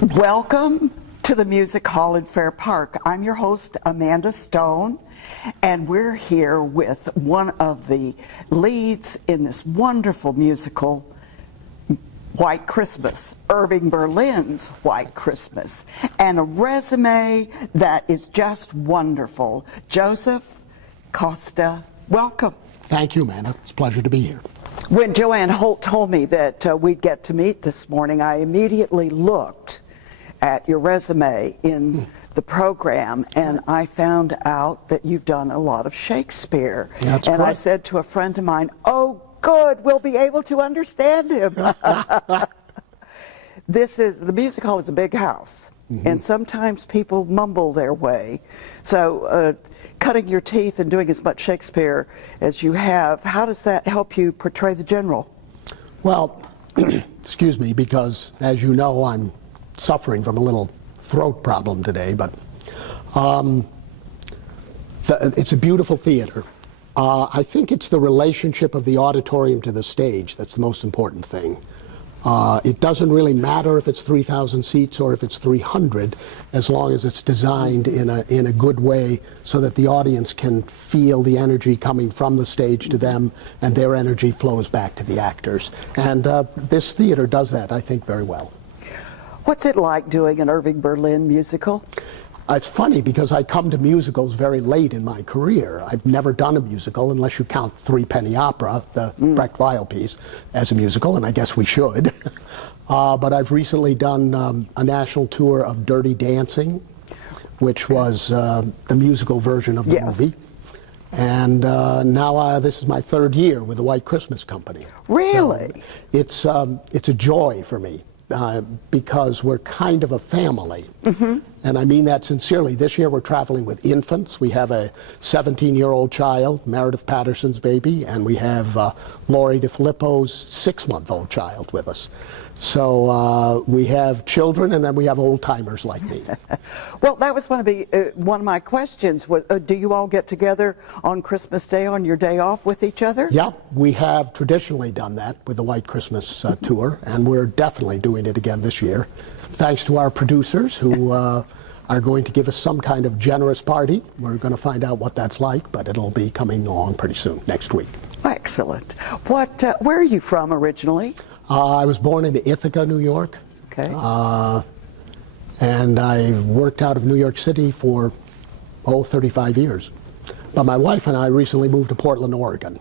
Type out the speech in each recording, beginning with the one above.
Welcome to the Music Hall in Fair Park. I'm your host, Amanda Stone, and we're here with one of the leads in this wonderful musical, White Christmas, Irving Berlin's White Christmas, and a resume that is just wonderful. Joseph Costa, welcome. Thank you, Amanda. It's a pleasure to be here. When Joanne Holt told me that we'd get to meet this morning, I immediately looked at your resume in the program, and I found out that you've done a lot of Shakespeare. That's and correct. I said to a friend of mine, oh, good, we'll be able to understand him. The Music Hall is a big house, and sometimes people mumble their way. So cutting your teeth and doing as much Shakespeare as you have, how does that help you portray the general? Well, excuse me, because as you know, I'm suffering from a little throat problem today, but it's a beautiful theater. I think it's the relationship of the auditorium to the stage that's the most important thing. It doesn't really matter if it's 3,000 seats or if it's 300, as long as it's designed in a good way so that the audience can feel the energy coming from the stage to them, and their energy flows back to the actors. And this theater does that, I think, very well. What's it like doing an Irving Berlin musical? It's funny because I come to musicals very late in my career. I've never done a musical unless you count Three Penny Opera, the Brecht Weill piece, as a musical, and I guess we should. But I've recently done a national tour of Dirty Dancing, which was the musical version of the movie. And now this is my third year with the White Christmas Company. Really? So it's a joy for me. Because we're kind of a family, and I mean that sincerely. This year we're traveling with infants. We have a 17-year-old child, Meredith Patterson's baby, and we have Laurie DeFilippo's 6-month-old child with us. So we have children, and then we have old-timers like me. Well, that was one of my questions. Do you all get together on Christmas Day, on your day off, with each other? Yeah, we have traditionally done that with the White Christmas tour, and we're definitely doing it again this year, thanks to our producers who are going to give us some kind of generous party. We're going to find out what that's like, but it'll be coming along pretty soon, next week. Excellent. Where are you from originally? I was born in Ithaca, New York. Okay. And I worked out of New York City for, 35 years. But my wife and I recently moved to Portland, Oregon.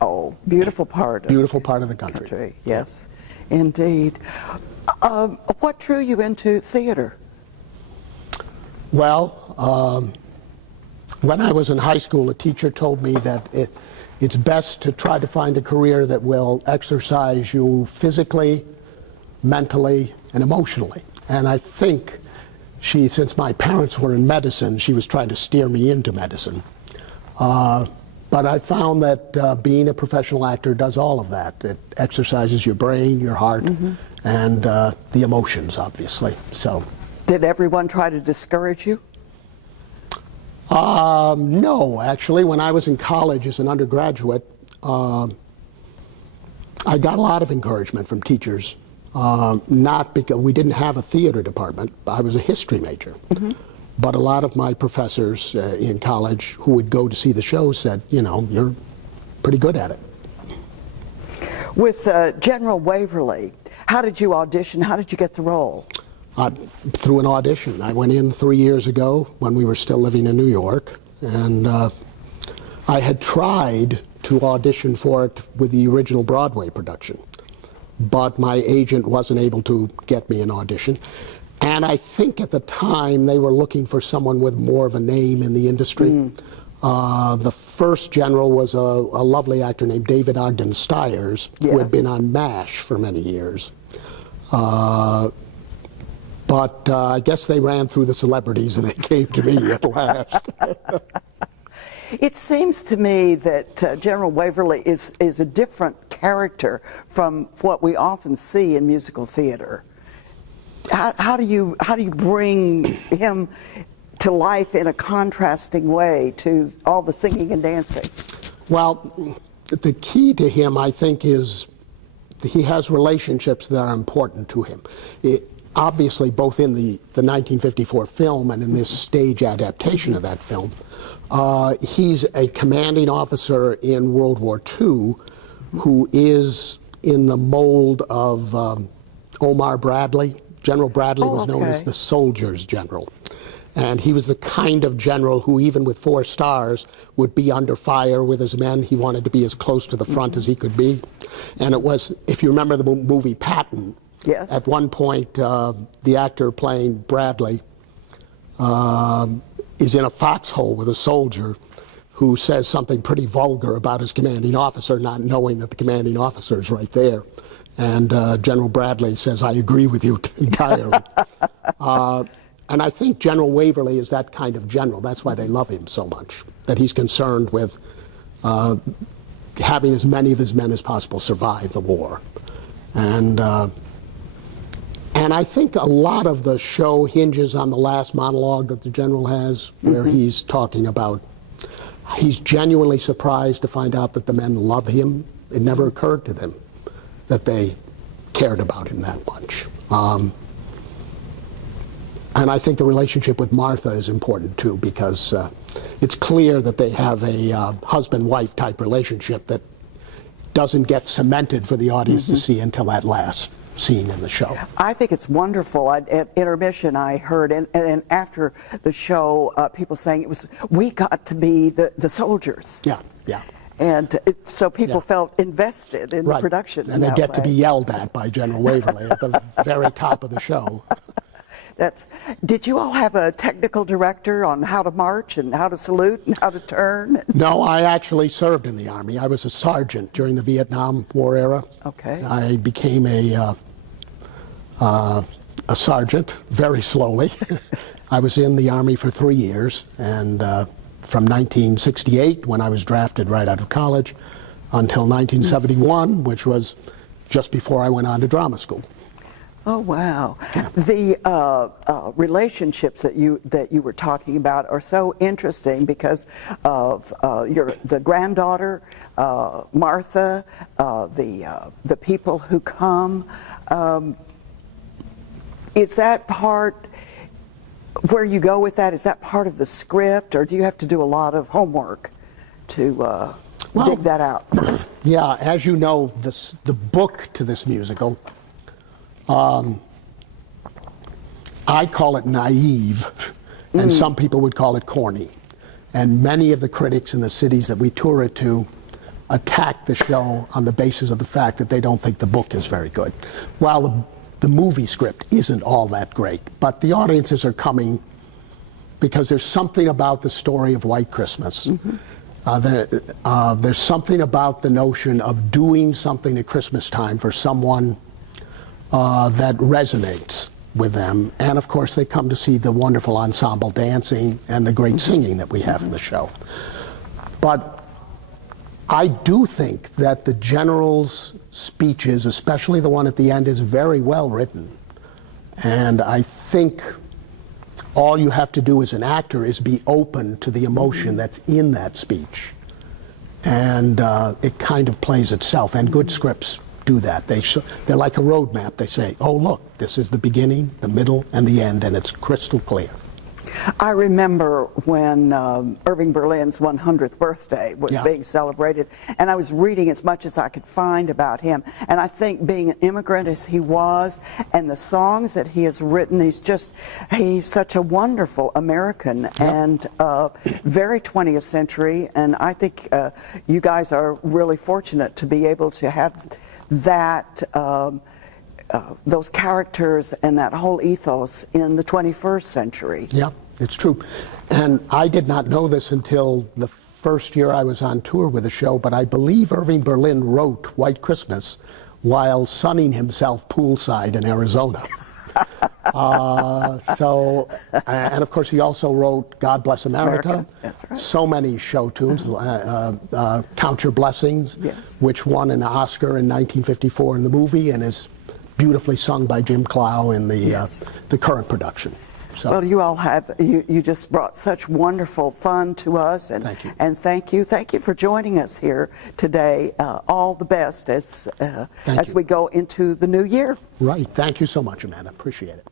Oh, beautiful part. Beautiful part of the country. Yes, indeed. What drew you into theater? Well, when I was in high school, a teacher told me that it's best to try to find a career that will exercise you physically, mentally, and emotionally. And I think since my parents were in medicine, she was trying to steer me into medicine. But I found that being a professional actor does all of that. It exercises your brain, your heart, and the emotions, obviously. So. Did everyone try to discourage you? No, actually. When I was in college as an undergraduate, I got a lot of encouragement from teachers. Not because we didn't have a theater department. I was a history major. But a lot of my professors in college who would go to see the show said, you're pretty good at it. With General Waverly, how did you audition? How did you get the role? Through an audition. I went in 3 years ago when we were still living in New York, and I had tried to audition for it with the original Broadway production, but my agent wasn't able to get me an audition. And I think at the time they were looking for someone with more of a name in the industry. The first general was a lovely actor named David Ogden Stiers, who had been on MASH for many years. But I guess they ran through the celebrities and they came to me at last. It seems to me that General Waverly is a different character from what we often see in musical theater. How do you bring him to life in a contrasting way to all the singing and dancing? Well, the key to him, I think, is he has relationships that are important to him. obviously both in the 1954 film and in this stage adaptation of that film, he's a commanding officer in World War II who is in the mold of Omar Bradley. General Bradley was known as the soldier's general. And he was the kind of general who, even with 4 stars, would be under fire with his men. He wanted to be as close to the front as he could be. And it was, if you remember the movie Patton, yes, at one point the actor playing Bradley is in a foxhole with a soldier who says something pretty vulgar about his commanding officer, not knowing that the commanding officer is right there. And General Bradley says, "I agree with you entirely." And I think General Waverly is that kind of general. That's why they love him so much, that he's concerned with having as many of his men as possible survive the war. And I think a lot of the show hinges on the last monologue that the general has, where he's talking about, he's genuinely surprised to find out that the men love him. It never occurred to them that they cared about him that much. And I think the relationship with Martha is important too, because it's clear that they have a husband-wife type relationship that doesn't get cemented for the audience to see until that last scene in the show. I think it's wonderful. At intermission, I heard, and after the show, people saying we got to be the soldiers. Yeah, yeah. And so people felt invested in the production. And they get to be yelled at by General Waverly at the very top of the show. Did you all have a technical director on how to march and how to salute and how to turn? No, I actually served in the Army. I was a sergeant during the Vietnam War era. Okay. I became a sergeant very slowly. I was in the Army for 3 years, and from 1968, when I was drafted right out of college, until 1971, which was just before I went on to drama school. Oh wow! The relationships that you were talking about are so interesting because of the granddaughter, Martha, the people who come. Is that part where you go with that? Is that part of the script, or do you have to do a lot of homework to dig that out? Yeah, as you know, the book to this musical. I call it naive, and some people would call it corny. And many of the critics in the cities that we tour it to attack the show on the basis of the fact that they don't think the book is very good. While the movie script isn't all that great, but the audiences are coming because there's something about the story of White Christmas. There's something about the notion of doing something at Christmas time for someone that resonates with them. And of course they come to see the wonderful ensemble dancing and the great singing that we have in the show. But I do think that the general's speeches, especially the one at the end, is very well written. And I think all you have to do as an actor is be open to the emotion that's in that speech. And it kind of plays itself, and good scripts do that. They're like a road map. They say, oh look, this is the beginning, the middle, and the end, and it's crystal clear. I remember when Irving Berlin's 100th birthday was being celebrated, and I was reading as much as I could find about him. And I think being an immigrant as he was, and the songs that he has written, he's such a wonderful American and very 20th century. And I think you guys are really fortunate to be able to have that those characters and that whole ethos in the 21st century. Yeah, it's true. And I did not know this until the first year I was on tour with the show, but I believe Irving Berlin wrote White Christmas while sunning himself poolside in Arizona. And of course he also wrote God Bless America. That's right. So many show tunes, Count Your Blessings, which won an Oscar in 1954 in the movie and is beautifully sung by Jim Clow in the current production. So, Well, you all have, you just brought such wonderful fun to us. And, Thank you. And thank you for joining us here today. All the best as Thank you. we go into the new year. right. Thank you so much, Amanda. Appreciate it.